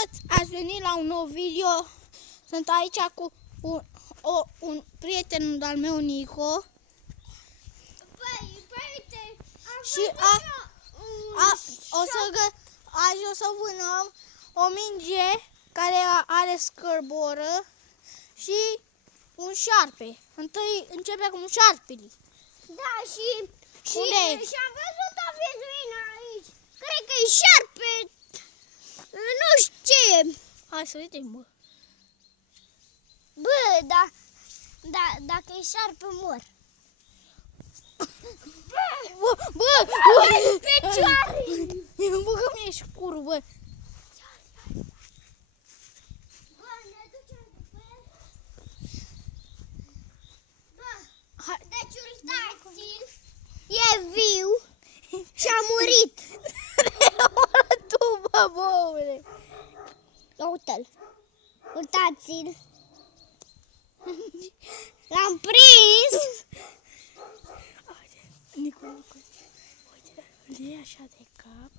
toți, ați venit la un nou video. Sunt aici cu un prieten al meu, Nico. Și azi o să vânăm o minge care are scârboră și un șarpe. Întâi începe cu un șarpele. Da, și am văzut o vizuină aici. Cred că e șarpe. Nu știu ce. Hai să vedem, bă. Bă, dacă e șarpe, mor. Bă! Picioare! Bă, că mi-e șcurul, bă. Bă, ne ducem după el? Bă, deci uitați-l. E viu și a murit. Tu, bă, boule. Uite-l. Uitați-l. L-am prins. Nicu, uite, îl iei așa de cap,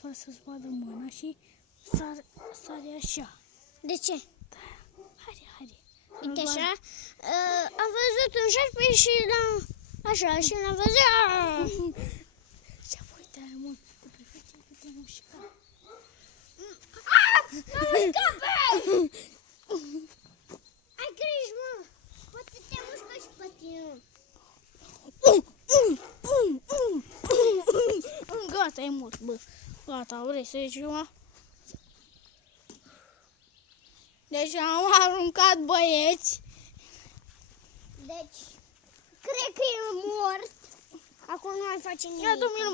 fără să-ți vadă mâna și sare așa. De ce? Da, haide. Uite așa, am văzut un șarpe și l-am așa și l-am văzut. Și apoi tare mult, de perfecție că te mușca. M-am mușcat pe el! Ai grijă, mă! Poate te mușcă și pe tine. Gata, e mult, bă. Gata, vrei să ieși ceva? Deci am aruncat, băieți. Deci, cred că e mort. Acum nu mai face nimic. Ia du-mi-l,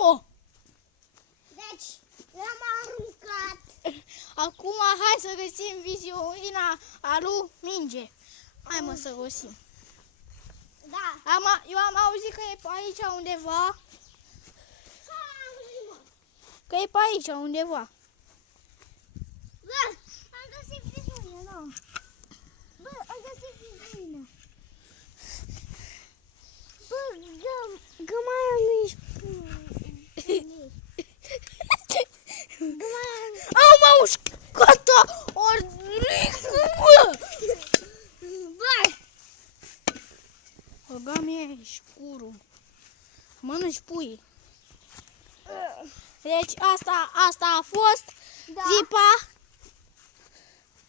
mă. Deci, l-am aruncat. Acum hai să găsim viziunea a lui Minge. Hai, mă, să găsim. Da. Eu am auzit că e pe aici undeva. Că e pe aici undeva. Bă, am găsit viziunea, da. Bă, am găsit viziunea. Bă, gămaia nu ești Au, mă, uscata! Ordricu, bă! Bă! Băga mie șcurul. Mănânci pui. Deci asta a fost zipa.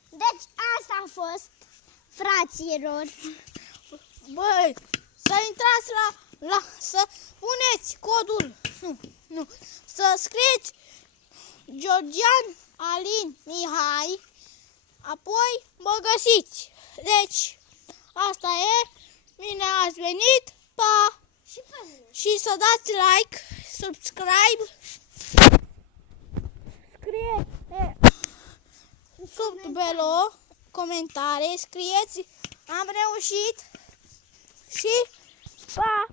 Deci asta a fost, fraților. Băi, să intrați să puneți codul. Nu. Să scrieți Georgian Alin Mihai. Apoi mă găsiți. Deci, asta e. Bine ați venit. Pa! Și pe mine. Și să dați like, subscribe. Scrieți sub belo comentarii. Scrieți am reușit și pa!